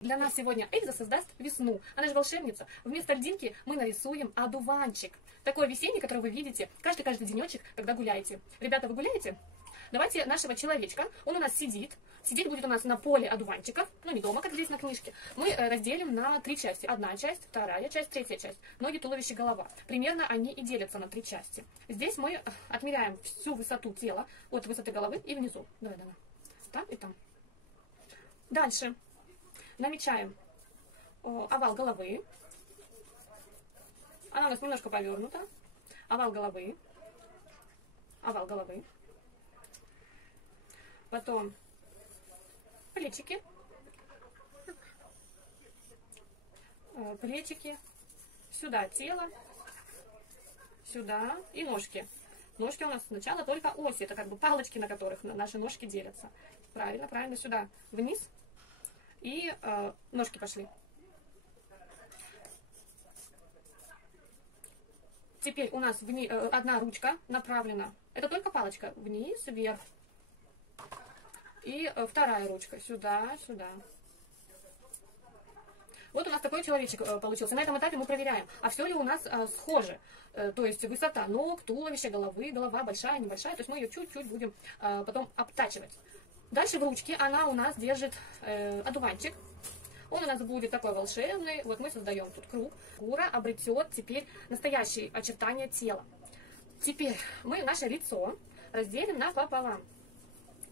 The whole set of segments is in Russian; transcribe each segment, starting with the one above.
Для нас сегодня Эльза создаст весну. Она же волшебница. Вместо льдинки мы нарисуем одуванчик. Такой весенний, который вы видите каждый денечек, когда гуляете. Ребята, вы гуляете? Давайте нашего человечка, он у нас сидит. Сидеть будет у нас на поле одуванчиков. Ну, не дома, как здесь на книжке. Мы разделим на 3 части. Одна часть, вторая часть, третья часть. Ноги, туловище, голова. Примерно они и делятся на 3 части. Здесь мы отмеряем всю высоту тела от высоты головы и внизу. Давай. Там и там. Дальше. Намечаем овал головы. Она у нас немножко повернута. Овал головы. Овал головы. Потом плечики. Плечики. Сюда тело. Сюда. И ножки. Ножки у нас сначала только оси. Это как бы палочки, на которых наши ножки делятся. Правильно. Сюда. Вниз. И ножки пошли. Теперь у нас одна ручка направлена. Это только палочка. Вниз, вверх. И вторая ручка. Сюда. Вот у нас такой человечек получился. На этом этапе мы проверяем, а все ли у нас схоже. То есть высота ног, туловища, головы, голова большая, небольшая. То есть мы ее чуть-чуть будем потом обтачивать. Дальше в ручке она у нас держит одуванчик. Он у нас будет такой волшебный. Вот мы создаем тут круг. Фигура обретет теперь настоящие очертания тела. Теперь мы наше лицо разделим напополам.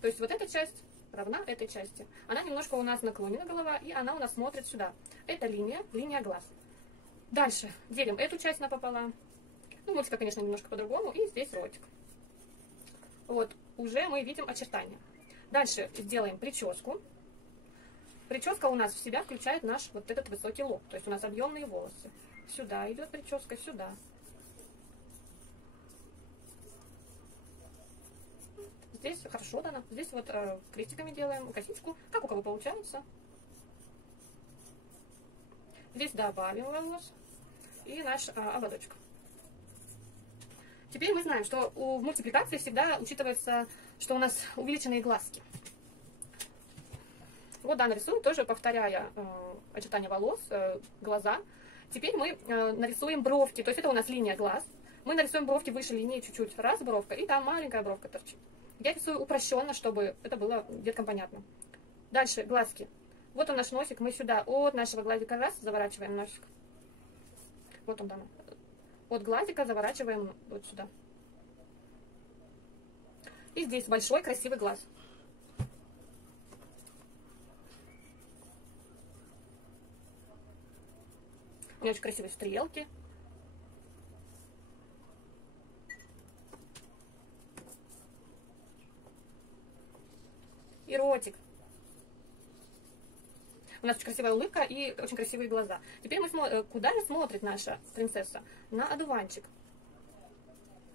То есть вот эта часть равна этой части. Она немножко у нас наклонена, голова, и она у нас смотрит сюда. Это линия глаз. Дальше делим эту часть напополам. Ну, мультика, конечно, немножко по-другому. И здесь ротик. Вот, уже мы видим очертания. Дальше сделаем прическу. Прическа у нас в себя включает наш вот этот высокий лоб. То есть у нас объемные волосы. Сюда идет прическа, сюда. Здесь хорошо дано. Здесь вот крестиками делаем косичку. Как у кого получается. Здесь добавим волос. И наш ободочек. Теперь мы знаем, что в мультипликации всегда учитывается, что у нас увеличенные глазки. Вот, да, нарисуем, тоже повторяя очертания волос, глаза. Теперь мы нарисуем бровки, то есть это у нас линия глаз. Мы нарисуем бровки выше линии чуть-чуть, раз бровка, и там маленькая бровка торчит. Я рисую упрощенно, чтобы это было деткам понятно. Дальше глазки. Вот он наш носик, мы сюда от нашего глазика раз заворачиваем носик. Вот он там. От глазика заворачиваем вот сюда. И здесь большой красивый глаз. У меня очень красивые стрелки. И ротик. У нас очень красивая улыбка и очень красивые глаза. Теперь мы смотрим, куда же смотрит наша принцесса? На одуванчик.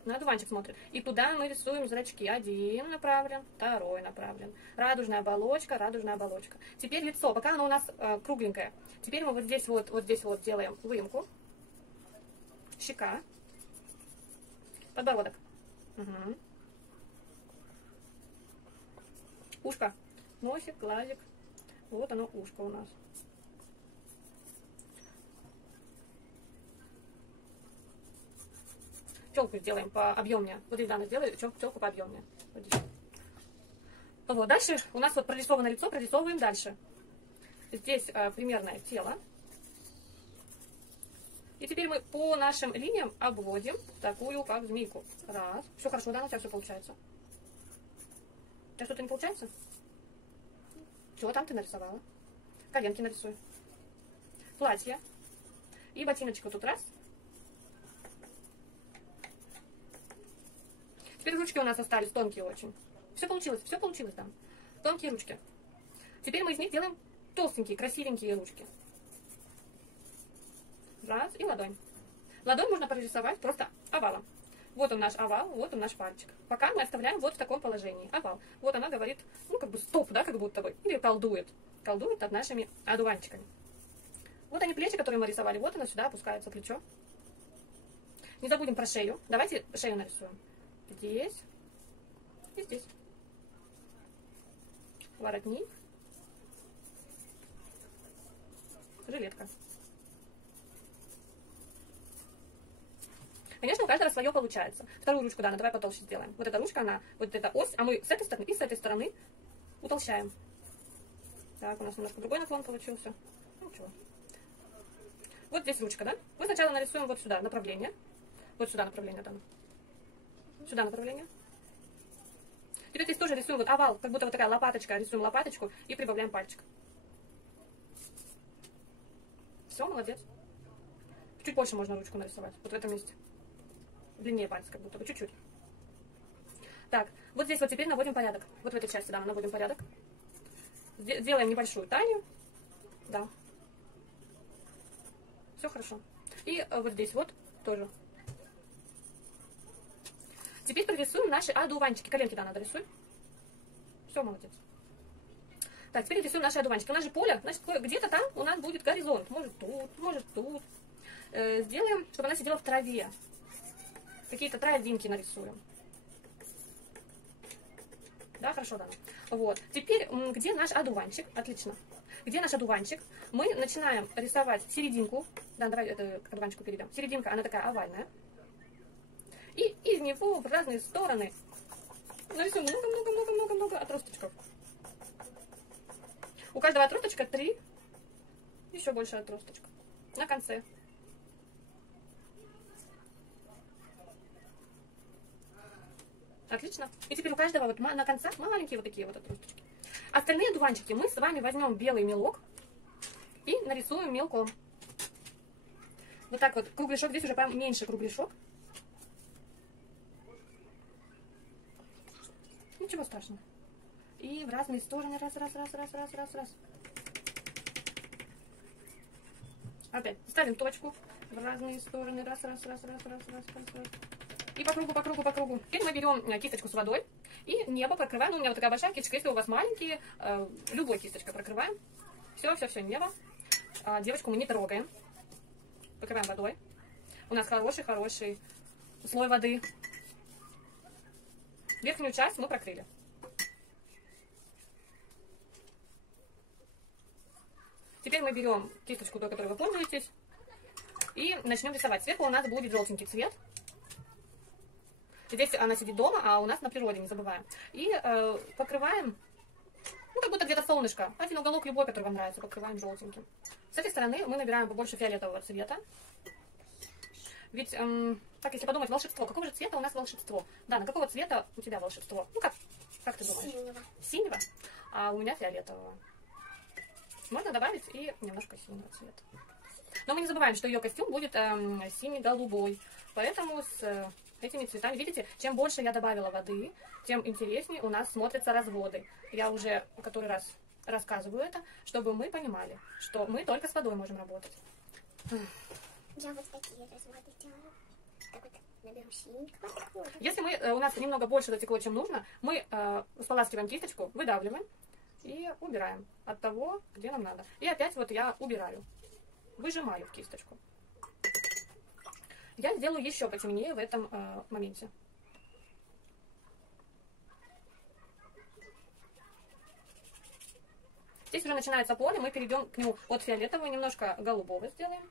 На одуванчик смотрит. И туда мы рисуем зрачки. Один направлен, второй направлен. Радужная оболочка, радужная оболочка. Теперь лицо, пока оно у нас кругленькое. Теперь мы вот здесь вот делаем выемку. Щека. Подбородок. Угу. Ушко. Носик, глазик. Вот оно, ушко у нас. Челку сделаем пообъемнее. Вот здесь, Дана, сделай челку пообъемнее. Вот здесь. Вот, дальше у нас вот прорисовано лицо, прорисовываем дальше. Здесь примерное тело. И теперь мы по нашим линиям обводим такую, как змейку. Раз. Все хорошо, Дана, у тебя все получается. У тебя что-то не получается? Чего там ты нарисовала? Коленки нарисуй. Платье. И ботиночку тут раз. Теперь ручки у нас остались тонкие очень. Все получилось там. Тонкие ручки. Теперь мы из них делаем толстенькие, красивенькие ручки. Раз, и ладонь. Ладонь можно прорисовать просто овалом. Вот он наш овал, вот он наш пальчик. Пока мы оставляем вот в таком положении. Овал. Вот она говорит, ну как бы стоп, да, как будто бы. Или колдует. Колдует над нашими одуванчиками. Вот они плечи, которые мы рисовали. Вот она сюда опускается, плечо. Не забудем про шею. Давайте шею нарисуем. Здесь и здесь. Воротник. свое получается. Вторую ручку, Дана, давай потолще сделаем. Вот эта ручка, она, вот эта ось, а мы с этой стороны и с этой стороны утолщаем. Так, у нас немножко другой наклон получился. Ну, ничего. Вот здесь ручка, да? Мы сначала нарисуем вот сюда направление. Вот сюда направление, Дана. Сюда направление. Теперь здесь тоже рисуем вот овал, как будто вот такая лопаточка. Рисуем лопаточку и прибавляем пальчик. Все, молодец. Чуть больше можно ручку нарисовать. Вот в этом месте. Длиннее палец, как будто бы. Чуть-чуть. Так, вот здесь вот теперь наводим порядок. Вот в этой части, да, мы наводим порядок. Делаем небольшую талию. Да. Все хорошо. И вот здесь вот тоже. Теперь прорисуем наши одуванчики. Коленки, да, надо рисуй. Все, молодец. Так, теперь рисуем наши одуванчики. У нас же поле, значит, где-то там у нас будет горизонт. Может тут, может тут. Сделаем, чтобы она сидела в траве. Какие-то травинки нарисуем. Да, хорошо, да. Вот. Теперь, где наш одуванчик? Отлично. Где наш одуванчик? Мы начинаем рисовать серединку. Да, давай это к одуванчику перейдем. Серединка, она такая овальная. И из него в разные стороны нарисуем много-много-много-много-много отросточков. У каждого отросточка 3, еще больше отросточков. На конце. Отлично. И теперь у каждого вот на концах маленькие вот такие вот отросточки. Остальные одуванчики мы с вами возьмем белый мелок и нарисуем мелком. Вот так вот. Кругляшок, здесь уже поменьше кругляшок. Ничего страшного. И в разные стороны. Раз. Опять ставим точку в разные стороны. Раз. И по кругу. Теперь мы берем кисточку с водой и небо прокрываем. Ну, у меня вот такая большая кисточка. Если у вас маленькие, любой кисточкой прокрываем. Все, небо. Девочку мы не трогаем. Покрываем водой. У нас хороший слой воды. Верхнюю часть мы прокрыли. Теперь мы берем кисточку, той, которой вы пользуетесь, и начнем рисовать. Сверху у нас будет желтенький цвет. Здесь она сидит дома, а у нас на природе, не забываем. И покрываем, ну, как будто где-то солнышко. Один уголок любой, который вам нравится, покрываем желтеньким. С этой стороны мы набираем побольше фиолетового цвета. Ведь, так, если подумать, волшебство. Какого же цвета у нас волшебство? Да, на какого цвета у тебя волшебство? Ну, как ты думаешь? Синего. Синего? А у меня фиолетового. Можно добавить и немножко синего цвета. Но мы не забываем, что ее костюм будет синий-голубой. Поэтому с этими цветами, видите, чем больше я добавила воды, тем интереснее у нас смотрятся разводы. Я уже который раз рассказываю это, чтобы мы понимали, что мы только с водой можем работать. Я вот такие разводы делаю. Так вот, наберу синенького. Если у нас немного больше затекло, чем нужно, мы споласкиваем кисточку, выдавливаем и убираем от того, где нам надо. И опять вот я убираю, выжимаю в кисточку. Я сделаю еще потемнее в этом моменте. Здесь уже начинается поле, мы перейдем к нему от фиолетового, немножко голубого сделаем.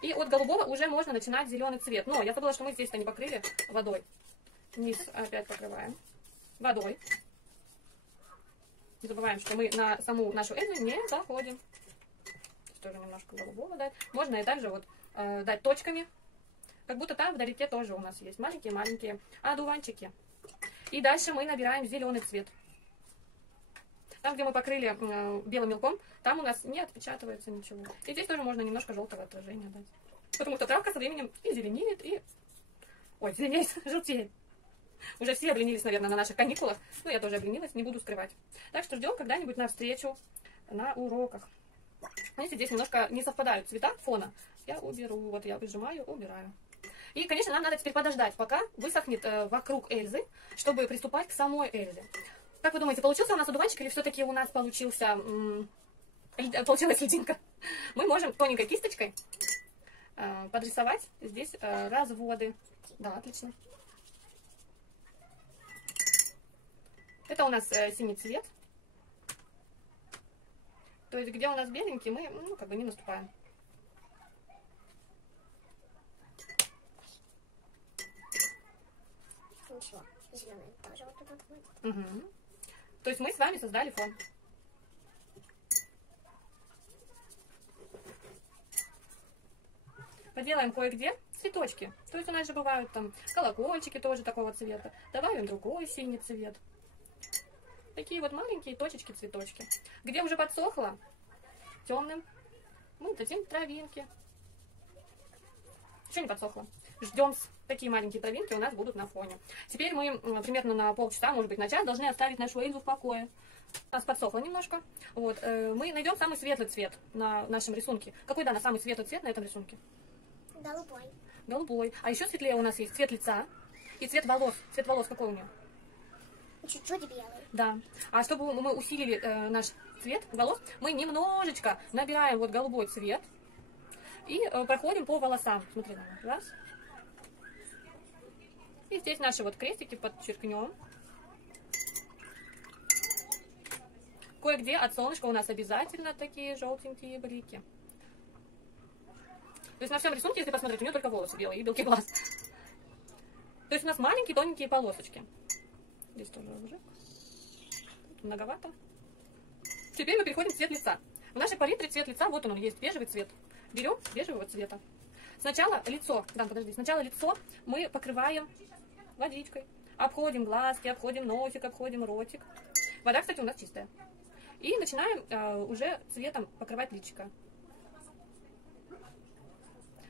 И от голубого уже можно начинать зеленый цвет. Но я забыла, что мы здесь-то не покрыли водой. Низ опять покрываем водой. Не забываем, что мы на саму нашу Эльзу не заходим. Тоже немножко голубого дать. Можно и также вот дать точками. Как будто там вдалеке тоже у нас есть маленькие-маленькие одуванчики. И дальше мы набираем зеленый цвет. Там, где мы покрыли белым мелком, там у нас не отпечатывается ничего. И здесь тоже можно немножко желтого отражения дать. Потому что травка со временем и зеленеет, и... Ой, зеленеет, желтеет. Уже все обленились, наверное, на наших каникулах. Ну, я тоже обленилась, не буду скрывать. Так что ждем когда-нибудь на встречу на уроках. Видите, здесь немножко не совпадают цвета фона. Я уберу, вот я выжимаю, убираю. И, конечно, нам надо теперь подождать, пока высохнет вокруг Эльзы, чтобы приступать к самой Эльзе. Как вы думаете, получился у нас одуванчик или все-таки у нас получилась льдинка? Мы можем тоненькой кисточкой подрисовать здесь разводы. Да, отлично. Это у нас синий цвет. То есть, где у нас беленький, мы, ну, как бы не наступаем. ничего. Зеленый тоже вот тут вот будет. Угу. То есть мы с вами создали фон. Поделаем кое-где цветочки. То есть у нас же бывают там колокольчики тоже такого цвета. Добавим другой синий цвет. Такие вот маленькие точечки, цветочки. Где уже подсохло, темным, мы дадим травинки. Еще не подсохло. Ждем, такие маленькие травинки у нас будут на фоне. Теперь мы примерно на полчаса, может быть на час, должны оставить нашу Эльзу в покое. У нас подсохло немножко. Вот. Мы найдем самый светлый цвет на нашем рисунке. Какой, Дана, самый светлый цвет на этом рисунке? Голубой. Голубой. А еще светлее у нас есть цвет лица и цвет волос. Цвет волос какой у нее? Чуть-чуть белый. Да. А чтобы мы усилили наш цвет волос, мы немножечко набираем вот голубой цвет и проходим по волосам. Смотри, раз. И здесь наши вот крестики подчеркнем. Кое-где от солнышка у нас обязательно такие желтенькие блики. То есть на всем рисунке, если посмотреть, у нее только волосы белые и белки глаз. То есть у нас маленькие тоненькие полосочки. Здесь тоже уже многовато. Теперь мы переходим к цвет лица. В нашей палитре цвет лица, вот он есть, бежевый цвет. Берем бежевого цвета. Сначала лицо, да, подожди, сначала лицо мы покрываем водичкой. Обходим глазки, обходим носик, обходим ротик. Вода, кстати, у нас чистая. И начинаем уже цветом покрывать личико.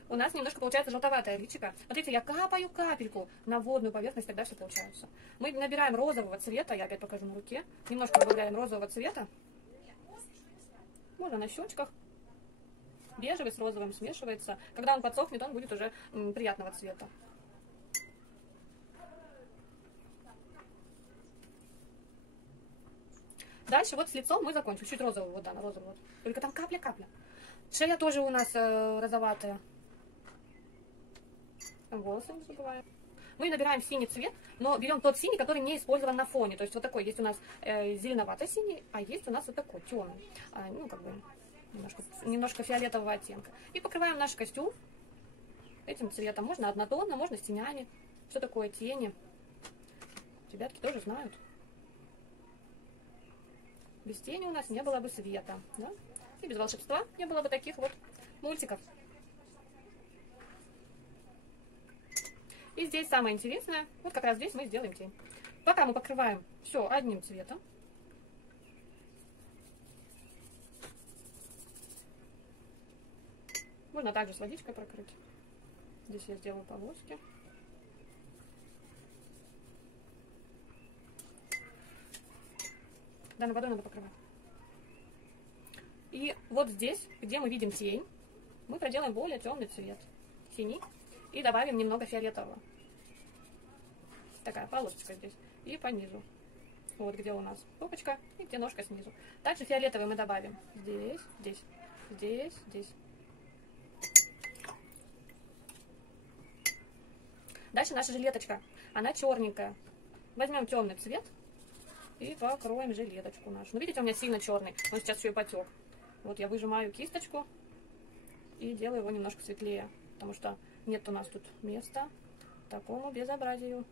У нас немножко получается желтоватое личико. Смотрите, я капаю капельку на водную поверхность, тогда все получается. Мы набираем розового цвета, я опять покажу на руке. Немножко добавляем розового цвета. Можно на щечках. Бежевый с розовым смешивается. Когда он подсохнет, он будет уже приятного цвета. Дальше вот с лицом мы закончим. Чуть розовый, вот, да, на розовый. Вот. Только там капля-капля. Шея тоже у нас розоватая. Волосы не забываем. Мы набираем синий цвет, но берем тот синий, который не использован на фоне. То есть вот такой есть у нас зеленовато-синий, а есть у нас вот такой темный. Ну, как бы немножко фиолетового оттенка. И покрываем наш костюм этим цветом. Можно однотонно, можно с тенями. Что такое тени? Ребятки тоже знают. Без тени у нас не было бы света. Да? И без волшебства не было бы таких вот мультиков. И здесь самое интересное, вот как раз здесь мы сделаем тень. Пока мы покрываем все одним цветом. Можно также с водичкой прокрыть. Здесь я сделаю полоски. Да, на водой надо покрывать. И вот здесь, где мы видим тень, мы проделаем более темный цвет. Синий. И добавим немного фиолетового. Такая полосочка здесь. И по низу. Вот где у нас попочка и где ножка снизу. Также фиолетовый мы добавим здесь, здесь, здесь, здесь. Дальше наша жилеточка. Она черненькая. Возьмем темный цвет и покроем жилеточку нашу. Ну, видите, у меня сильно черный. Он сейчас еще и потек. Вот я выжимаю кисточку и делаю его немножко светлее. Потому что нет у нас тут места такому безобразию.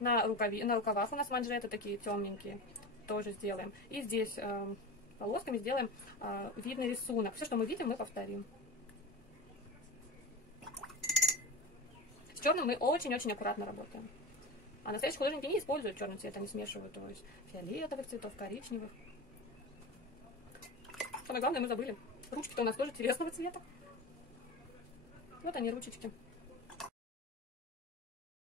На рукавах у нас манжеты такие темненькие. Тоже сделаем. И здесь полосками сделаем видный рисунок. Все, что мы видим, мы повторим. С черным мы очень-очень аккуратно работаем. А настоящие художники не используют черный цвет, они смешивают его из фиолетовых цветов, коричневых. Самое главное, мы забыли. Ручки-то у нас тоже телесного цвета. Вот они, ручечки.